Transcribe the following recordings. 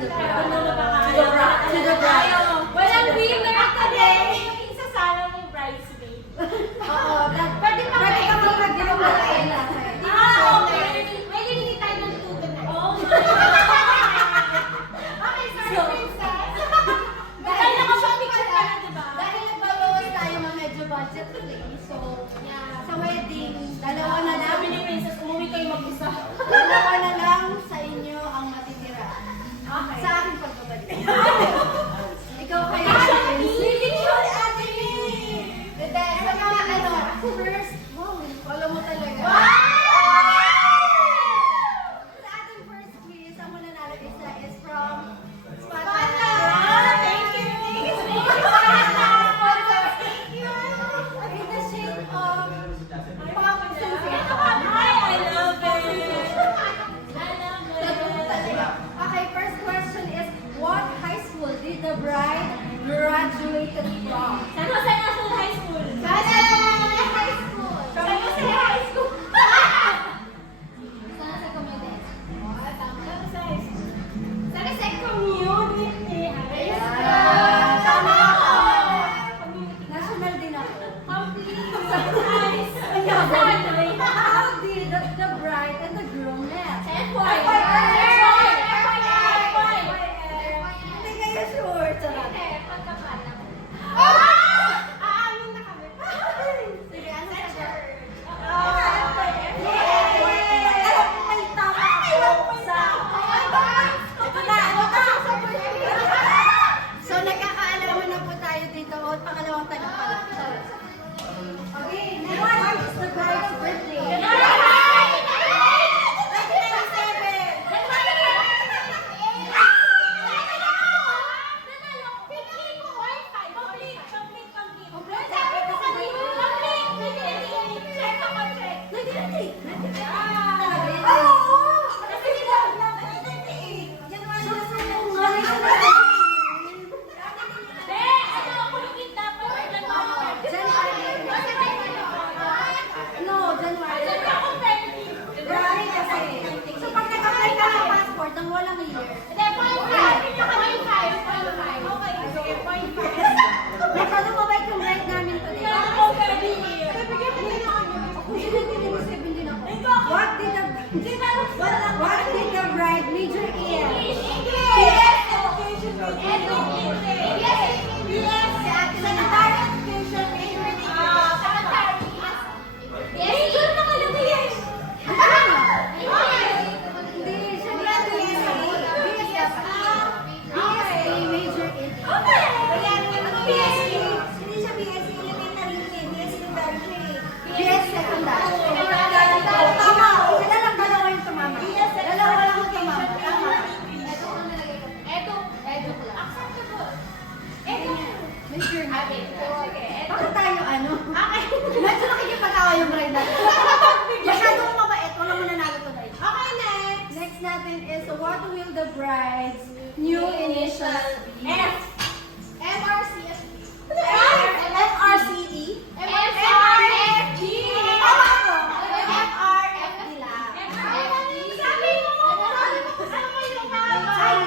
the bride. To the bride. Walang winner today. Isa sana yung bridesmaid. Oo, pwede ka mag-give away. Okay. May limit tayo ng tuto na. Oh my Okay, sorry, princess. Dahil naka-shopping ka na, diba? Dahil nagbabawas tayo mga medyo budget today. So, sa wedding, dalawa na lang. Sabi ni princess, umuwi kayo mag-isa. Dalawa na lang sa inyo ang matitira. Okay. Sa akin pagbabalik. Ikaw kayo. Picture, ate! Hindi, sa mga ano, first, wow, follow mo talaga. Sa ating first quiz, ang mananalo isa is from Spotlight. Thank you! In the shape of pumpkin. I love it! Okay, first question is, what high school did the bride graduated from? San Jose National High School! San Jose High School. San Jose High School! San Jose Community. San Jose High School. San Jose Community High School. Tama ako. Community. National din ako. Complete. How did the bride and the groom met? FY. Hindi kayo sure. Charot. Aamin na kami. Sige, ano Sa sa church. Alam ko may tama ako sa... Ito na, ano na? So, nagkakaalaman na po tayo dito. Pangalawang tanong pala. Okay, next one is the bride's birthday. No, January. January kasi. So, pag nag-apply ka ng passport, ang walang year. Masyado mabait yung bride namin today. What did the bride major in? Hindi, siya major in. Hindi siya BSc elementary, BSc secondary. BSc secondary. Tama, sila lang dalawa yung tumama. Dalawa lang yung tumama. Tama. Major na. Bakit tayo ano? Medyo nakikipatawa yung bride natin. Masyadong mabait, wala mo nanalo today. Okay, next. Next natin is, what will the bride's new initials be? F. FRCE? FRFD. Tama ko. FRFD lang. Sabi mo kasama yung mama. Ay,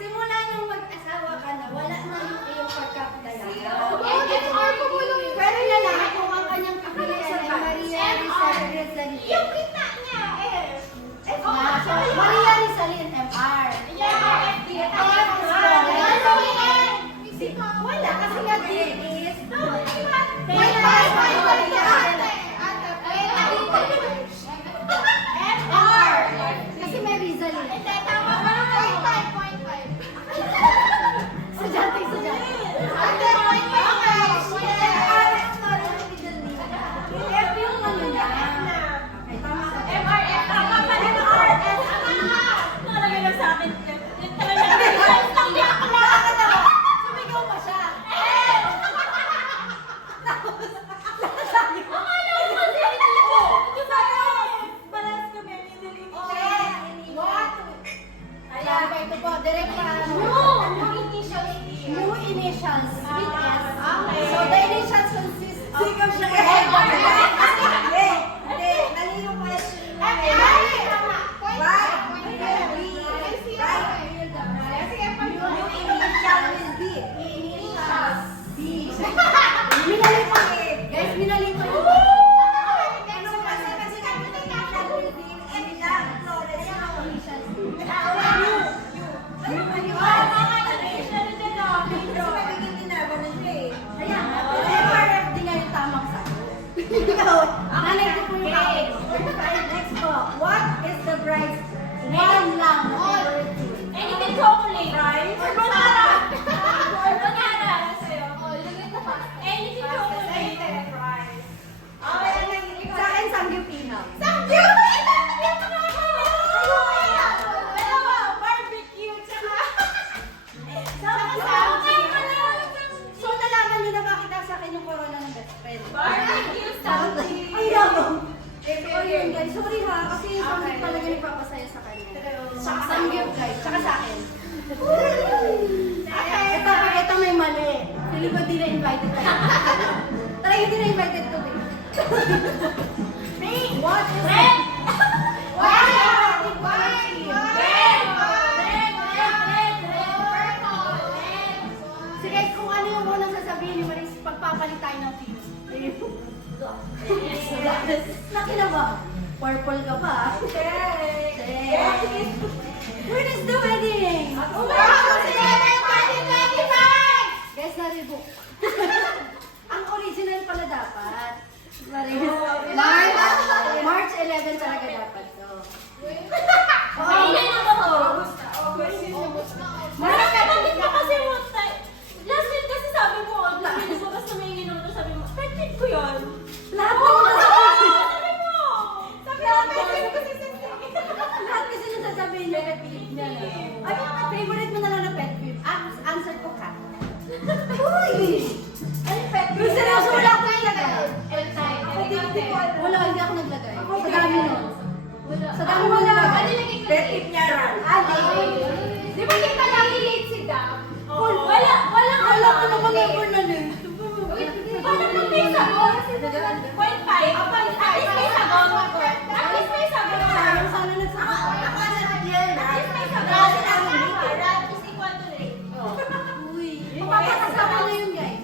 simula nung mag-asawa ka na, wala na yung iyong pagkakadala. Pero yan lang, kung ang kanyang kapilian ay Maria Rizalin. Yung kita niya, F. F na. So, Maria Rizalin, MR. Yeah, FD. Wala, kasi nga D is... FR. Kasi may Rizalin. Sudyante. F yung ano niya. Okay, tama ka. FRF. Tama pa rin ang RF. Nakalagay lang sa akin. Yung talagang tangyak lang. Sumigaw pa siya. Ayan, ito po, direct pa. New initials with S. So, the initials consist of... Sigaw siya Hindi, mali yung question. Right. Right. ang gift guys. Tsaka sa akin. Ito may mali. Feeling ko di na invited tayo. Talaga di na invited to din. What is it? Sige, kung ano yung unang sasabihin ni Maris, pagpapalit tayo ng team. Nakinabahan. Purple ka pa. Where is the wedding? Guys, na-rebook. Ang original pala dapat. March 11 talaga dapat to. Bakit ka kasi one time? Last week kasi sabi mo, sabi mo, tapos tumingin ako, sabi mo, pwede ko yun. Lahat ng nasasabihin. Sabi mo! Lahat kasi nasasabihin niya pet peeve niya. Ay, favorite mo na lang na pet peeve. Answer ko ka. Uy! Ano pet peeve? Yung seryoso, wala akong naglagay. Wala, hindi ako naglagay. Sa dami nun. Sa dami mo nalagay. Pet peeve niya, Ran. Di ba kita lagi late si Gab? Wala ko naman ever na late. Paano kung may sagot? 0.5. At least may sagot. At least may sagot. Sana nagsasabi. At least may sagot. Run is equal to rate. Uy. Papapakasama na yun, guys.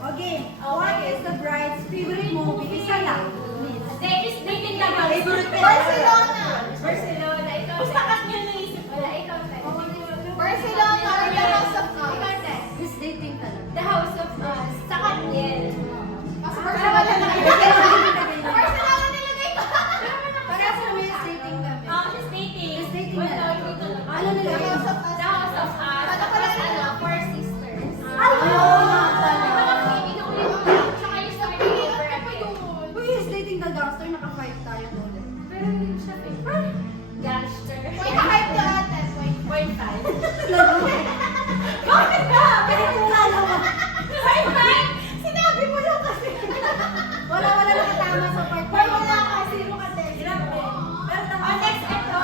Okay. What is the bride's favorite movie? Isa lang. Dating lang ang Favorite pet. Barcelona. Ikaw. Basta kat nyo naisip ko. Barcelona or The House of Us? This dating talaga. The House of Us. Sa Kanyel. Barcelona nilagay. Barcelona nilagay ko. Parehas kami yung dating kami. She's dating. She's dating na lang. Ano The nilagay? House of Us. The House of Us. Tapos ano, Four Sisters. Ayun! Tsaka yung Starting Over Again. Uy, is dating the gangster, naka-5 tayo ulit. Pero hindi siya favorite. Gangster. Point 5 to ate. Point 5. Bakit ka? Pero wala naman. Point 5? Sinabi mo lang kasi. Wala nakatama sa part. Wala kasi mo kasi. Grabe. Next ito.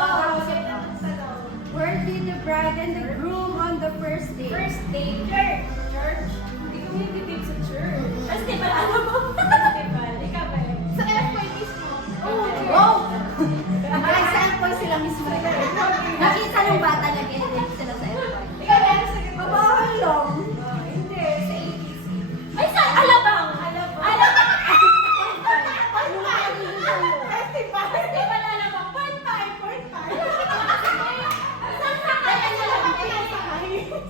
Where did the bride and the groom on the first date? First date. Church. Hindi ko hindi sa church. Festival, alam mo? Festival. Ikaw ba yun? Sa F5 mismo. Oh! Guys, saan po sila mismo? Nakita ng bata na ganyan sila sa airport. Ikaw meron sa Babahay lang. Hindi, sa ABC. Ay, sa Alabang. Alabang. Festival. Festival, Alabang. Point 5. Point 5. Saan sa kanya Alabang?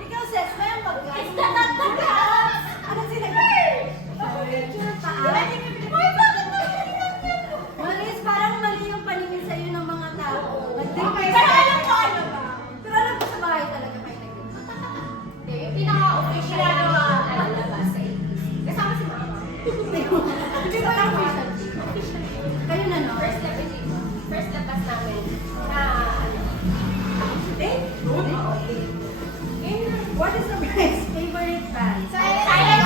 Ikaw, Seth, may ang pagkain. It's the not the cats. Ano sinagay? Picture pa. Malis, parang mali yung paningin sa'yo ng mga tao. Nag-drink kayo Pero sa alam ko ano ba? Pero alam ko sa bahay talaga kayo nag-drink. Hindi, yung pinaka-official na lalabas sa ABC. Kasama si Mama. Hindi ba yung official? Kayo na, no? First repetition. First labas namin. Na ano. What is the bride's favorite band? Silent Silent!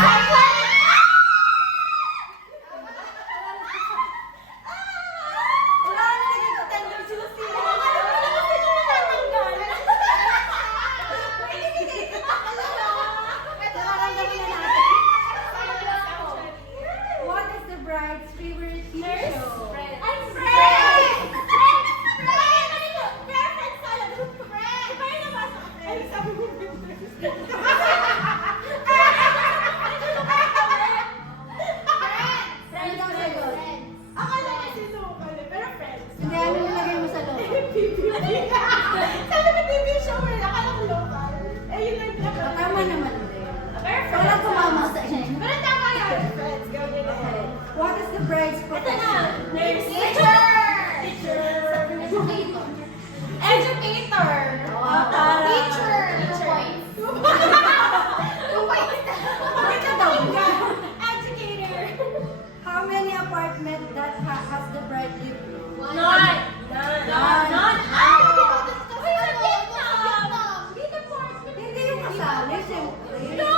Wala na naging-tender sila sila. Nararamdaman na natin. What is the bride's favorite TV show? Ay, friends! Ay, sabi mo, Ano daw sagot? ako lang kasi sumukal eh, pero friends. Hindi, ano nilagay mo sa loob? Sabi ko TV show eh, akala ko local. Eh, yun lang pinaka- Tama naman din. Pero So, walang tumama sa inyo. Pero tama yan, friends. Gawin na. What is the bride's Ito na. profession? Nurse. Teacher! Educator. Wow. Tara. Teacher. Teacher. 2 points. Bakit ka daw? Educator. How many apartment that has the bride lived in? None. None. Ah! Uy, sa Vietnam. Hindi yung kasali, siyempre. No.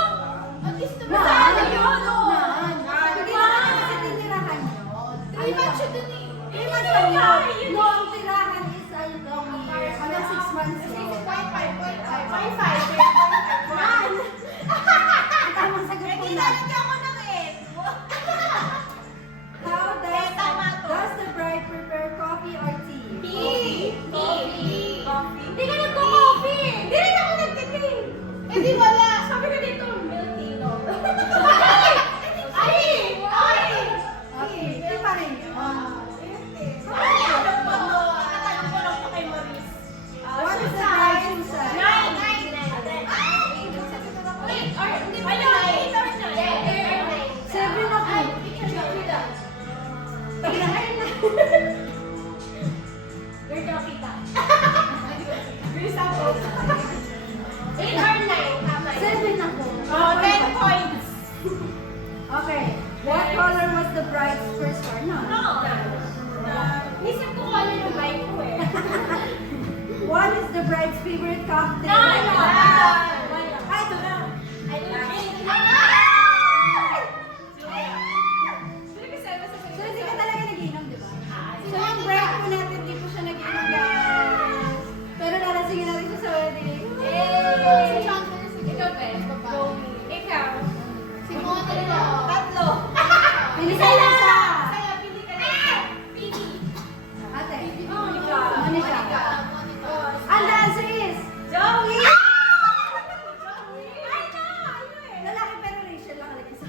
At least Naan. naman. Ano yun? Naan. Hindi naman kasi tinirahan nyo. siya dun eh. 3 months lang yun. No, ang tirahan is a long year. Hanggang 6 months yun. 0.5. Man! Ang tamang sagot ko na. ako ng N. How Tama to. does the bride prepare coffee or tea? Coffee. Hindi ka nagko-coffee. Hindi rin ako nagtiting. Eh di wala. Sabi ko dito, milk tea, no? Ay! Okay, tea pa rin yun. What is the bride shoe size? 7 ako. Seven ako. Okay. What color was the bride's first car? No. What is the bride's favorite cocktail? Ay, ito na. So, hindi ka talaga nag-inom, di ba? So, yung break po natin, di po siya nag-inom, guys. Pero nalasingin natin siya sa wedding. Isa isa. Ate. Monica. And the answer is Joey! lalaki pero Rachel lang lagi sa.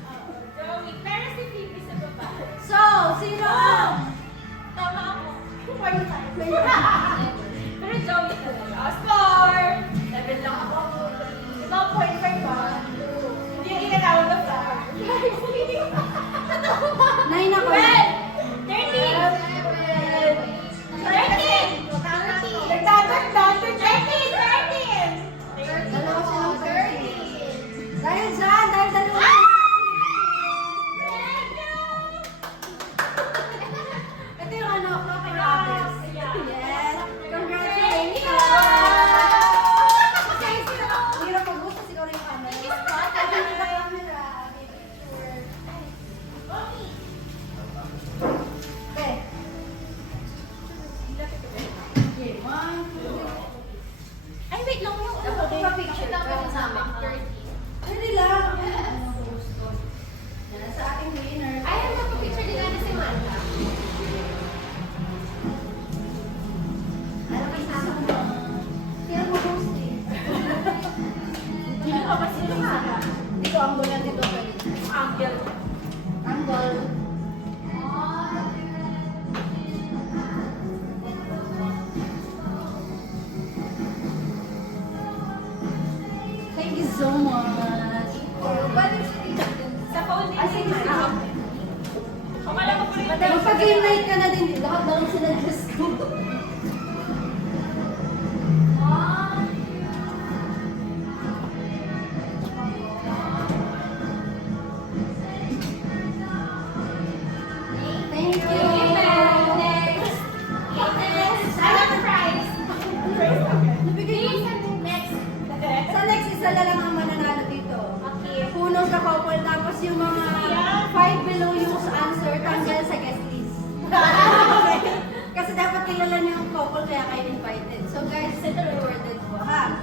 Joey, pero si Phoebe sa baba. So, sino? Tama ako. 45. Pero Joey talaga. Score! 7 lang ako. Ito, 0.5 ba? Hindi yung inalawa na sa 9 ako. 13! Dalawa silang 13. Dahil dyan, dahil dalawa. Ito yung ano, Coffee Robbins. Yes. Congratulations. Kasi sila, hirap mag-gusto siguro yung camera. Camera. Okay. Okay, 1, 2, Ay, wait lang yung picture lang kami sa amin. 30. Pwede lang. Yan, sa ating winner. Ay, ang magpa-picture din natin si Manta. Alam mo, isa mo. Kaya mo host eh. Hindi ka ba sila ka? Dito ang bulan dito kayo. Angel. Tanggol. Thank you so much. Sa phone din si Manta. Kamala mo pa rin. Magpag-game night ka na din. Lahat na lang sila dress ko. Thank you. Next. I have a prize. Nabigay ko. Next. Sa next, isa na lang ang mananalo dito. Okay. Puno sa couple, tapos yung mga 5 below yung answer, tanggal sa guest list. Kasi dapat kilala niyo yung couple, kaya kayo invited. So guys, ito rewarded po, ha?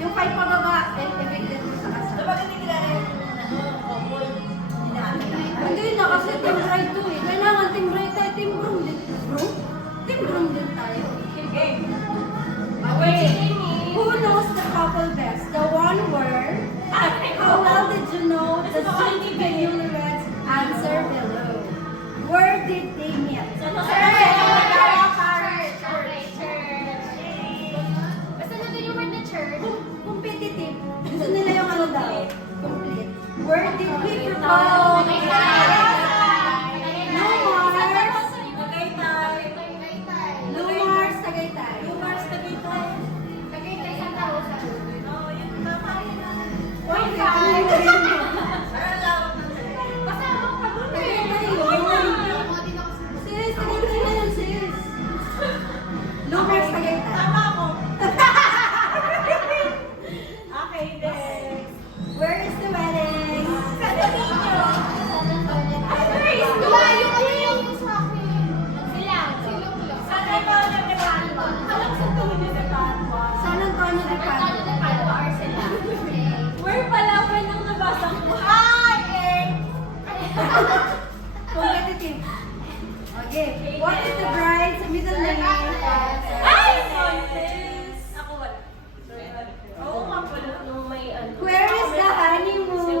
Yung 5 pababa, evicted mo sa kasal. Bakit hindi kilala yung couple? Hindi na, kasi team bride to eh. Kailangan team bride tayo, team groom din. Groom? Team groom din tayo. Okay. Wait. Who knows the couple best? The one where? How well did you know the soon-to-be newlyweds? Answer below. Where did they meet? Competitive. Gusto nila yung ano daw? Complete. Where did we propose? Lumars, Tagaytay. Tagaytay, Santa Rosa. Okay, ano na rin mo? Okay. Okay. What is the bride's middle name? Ay! Contes! Ako wala. Oo nga pala. Nung may ano. Where is the honeymoon?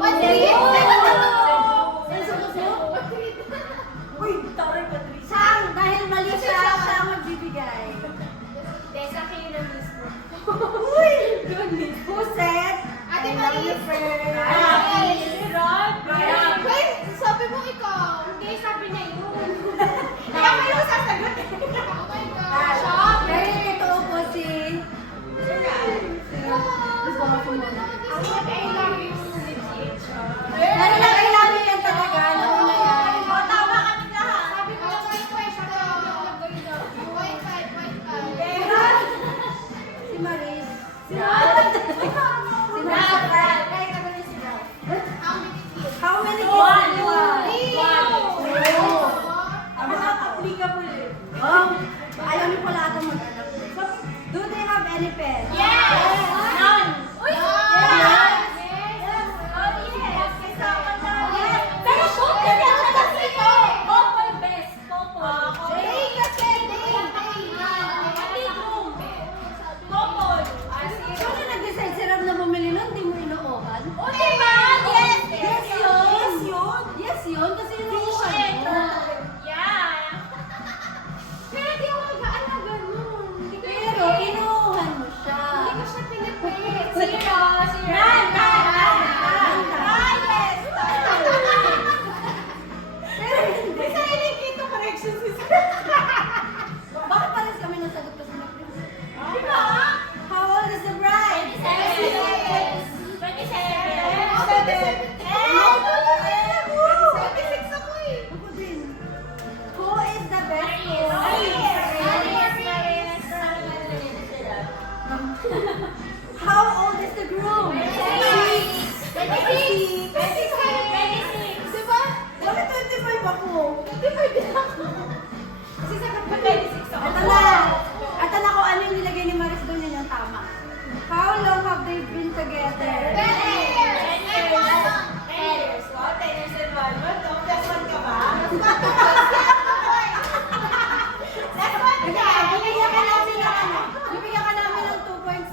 Uy, taray Patricia. Siyang, dahil mali siya, siya ang magbibigay. Sa akin na mismo. Uy! Doon mismo. Who said? Ate I love Marie. you first. Rod! Wait, sabi mo ikaw. Hindi, sabi niya yun. Kaya kayo sasagot. Oh my gosh. Dahil totoo po si... Gusto ko pumunta. Ako, I love you. Legit. Dahil nakailangan yan talaga. Nauna yan. O, tama kami lahat. Sabi mo lang yung question. White five. Si Maris. Si Rod. Si Maris. Kaya ka ba niya si Rod? How many kids? How many kids One. do you have? One. Ang mga applicable eh. Oh, ayaw niyo pala atang mag-anak. So, do they have any pets? Yes! None! Uy! Yes! Yes! Oh, yes! Kasama na! Yes! Pero shoot ka niya na lang ito! Couple best! Couple! Hindi room! Couple! So, na nag-decide si Ram na bumili nun, hindi mo inoohan? O, diba? Yes! Yes, yun! Yes, yun! Kasi inuuhan mo. Yeah! Pero di ako mag-aalaga nun. Hindi ko Pero, inuuhan mo siya. Hindi ko siya pinipwet. Zero! Zero! Yes! Pero hindi. correction si Bakit pares kami nasagot kasi na princess? Diba? How old is the bride? 27! 26 ako eh. Ako din. Who is the best Maris! man? Maris! How old is the groom? 26! Diba? Bakit 25 ako? 25 din ako. Kasi sagot mo 26 ako. Ito na. Ito na kung ano yung nilagay ni Maris doon yun yung tama. How long have they been together? 10 years. 10 years. Wow, 10 years and 1 month. Oh, plus 1 ka ba? Bibigyan ka namin ng ano? Bibigyan ka namin ng 2 points.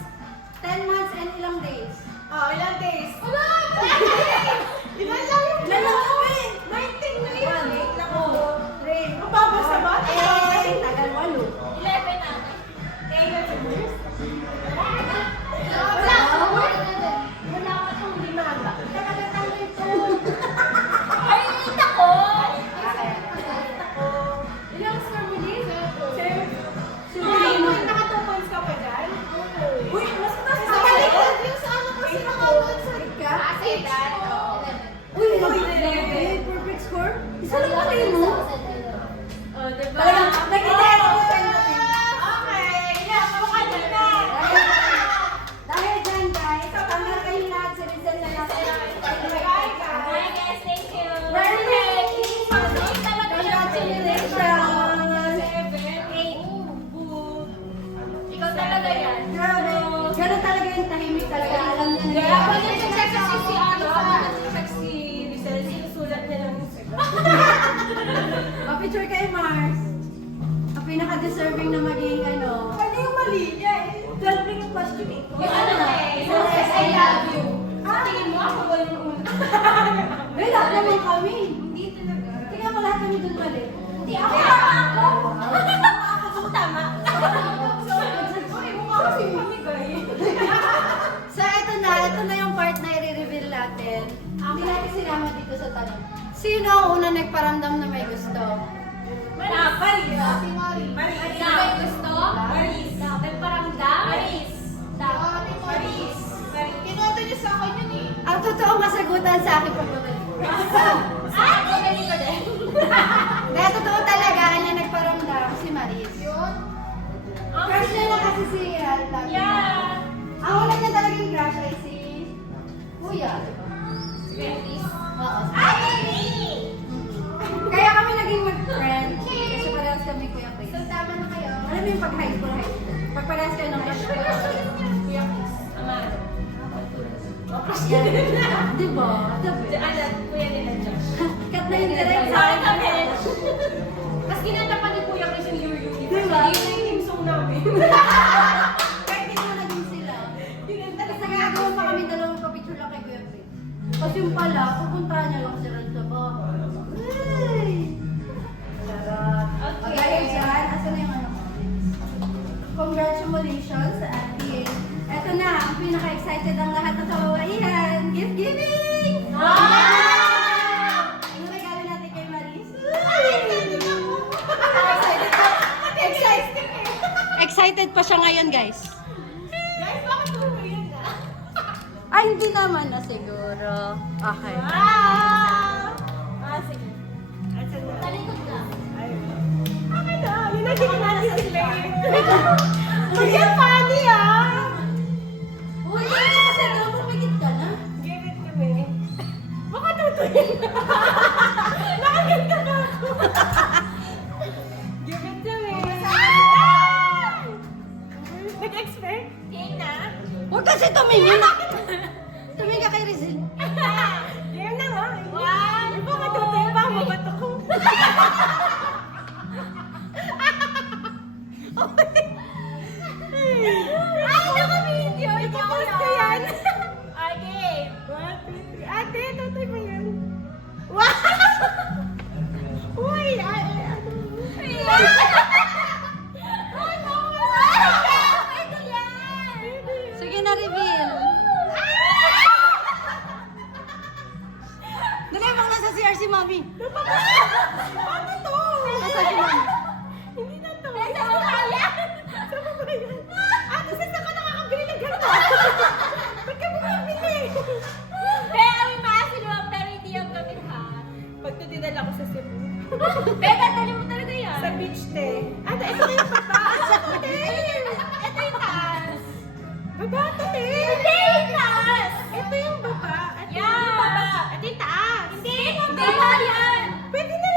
10 months and ilang days? Oh, ilang days? Wala! Ilan lang yung Ilan lang kami? 19 na yun. Wait lang ako. Ang babas na ba? Tagal 8. 11 na. 10 na years? Wala! Wala ka itong limaga. Tagal-tagal ito. Ay, kita ko! Ilang score mo din? Ay, naka 2 points ka pa dyan? Uy, mas mataas Sa talikod yung sa ano kasi nakawag sa Ka? Kasi that, Uy, Uy, 11. Perfect score? Isa lang ba kayo mo? Oh, diba? Talagang nakita ko sa inyo. Okay, yeah, mukha na. Dahil dyan guys, tama kayo lahat sa Rizal na lang. Bye guys, thank you. Perfect. Congratulations. Congratulations. 7, 8. Boom. Ikaw talaga yan. Grabe. Ganun talaga yung tahimik talaga. Alam niya na Kaya yan. pag nag-check kasi si ano, pag nag-check si Rizal, sinusulat niya lang yung Pa-picture kay Mars. Ang pinaka-deserving na maging ano. Ano yung mali niya eh? 12 yung question eh. Yung ano eh, Yung says, I love you. Sa tingin mo ako ba yung una? Eh, lahat naman kami. Hindi talaga. Tingnan mo lahat kami dun mali. Hindi ako. Ako. Ako tama. Uy, mukha kasi pamigay. So, ito na yung part na i-reveal natin. Hindi natin sinama dito sa tanong. Sino ang una nagparamdam na may gusto? Maris. Si Mari. Maris. May gusto? Maris. Nagparamdam? Maris. Ate Maris. Maris. Kinoto niya sa akin yun eh. Ang totoong kasagutan sa akin pagbabalik. Ah, magaling ko din. Dahil totoo talaga na nagparamdam si Maris. Yun. Crush niya na kasi si Alta. Yeah. Ang una niya talagang crush ay si Kuya. Maris. Oo. Ay! Kaya kami naging mag-friend. Kasi parehas kami Kuya Chris. So, tama na kayo. Alam mo yung pag-high school? Pag parehas kayo ng crush. Kuya Chris. Amaro. Oh, crush Yan. niya. Diba? Diba? Ano, kuya nila Josh. Cut na yung direct. Sa akin kami. yung pala, pupuntahan niya lang si Red sa bahay. Ay! Charot. Okay. Dahil dyan, asan na yung ano ko? Congratulations sa ating. Eto na, ang pinaka-excited ang lahat ng kawawaihan. Gift giving! Ano regalo natin kay Maris? Excited pa siya ngayon, guys. Guys, bakit po yun na? Ay, hindi naman na siguro. Okay. Wow! Sige. Asan na? Talikod ka. Okay na, yun na din natin si Lane. Uy, ang funny Uy, kasi daw pumikit ka na. Give it to me. Baka tutuyin na. Nakaganda na ako. Give it to me. Nag-expect? Game na? Huwag kasi tumingin. Tumingin ka kay Rizal. Game na nga. One. Baka tutuyin pa, mabato ko. Ay, naka-video. Ipopost ko yan. Okay. 1, 2, 3. Ate, tutoy mo yan. Wow! Uy! Ay, ano? Ay, ito yan! Sige na, reveal. Dali, bang nasa CR si Mami. Ano to? Nasa si Mami. Hindi na to. Sa babayan. Sa babayan. Ate, saan ka nakakabili ng ganito? Ba't ka bumibili? Pero may maasin naman, pero hindi yung gamit ha. Pag ito dinala ko sa Cebu. Beka, dali mo talaga yan. Sa beach, te. Ate, ito na yung baba. Ate, Ito yung taas. baba to, te. Hindi yung taas. Ito yung baba. Ate, Yan. yung baba. Ate, yung taas. Hindi yung baba yan. Pwede na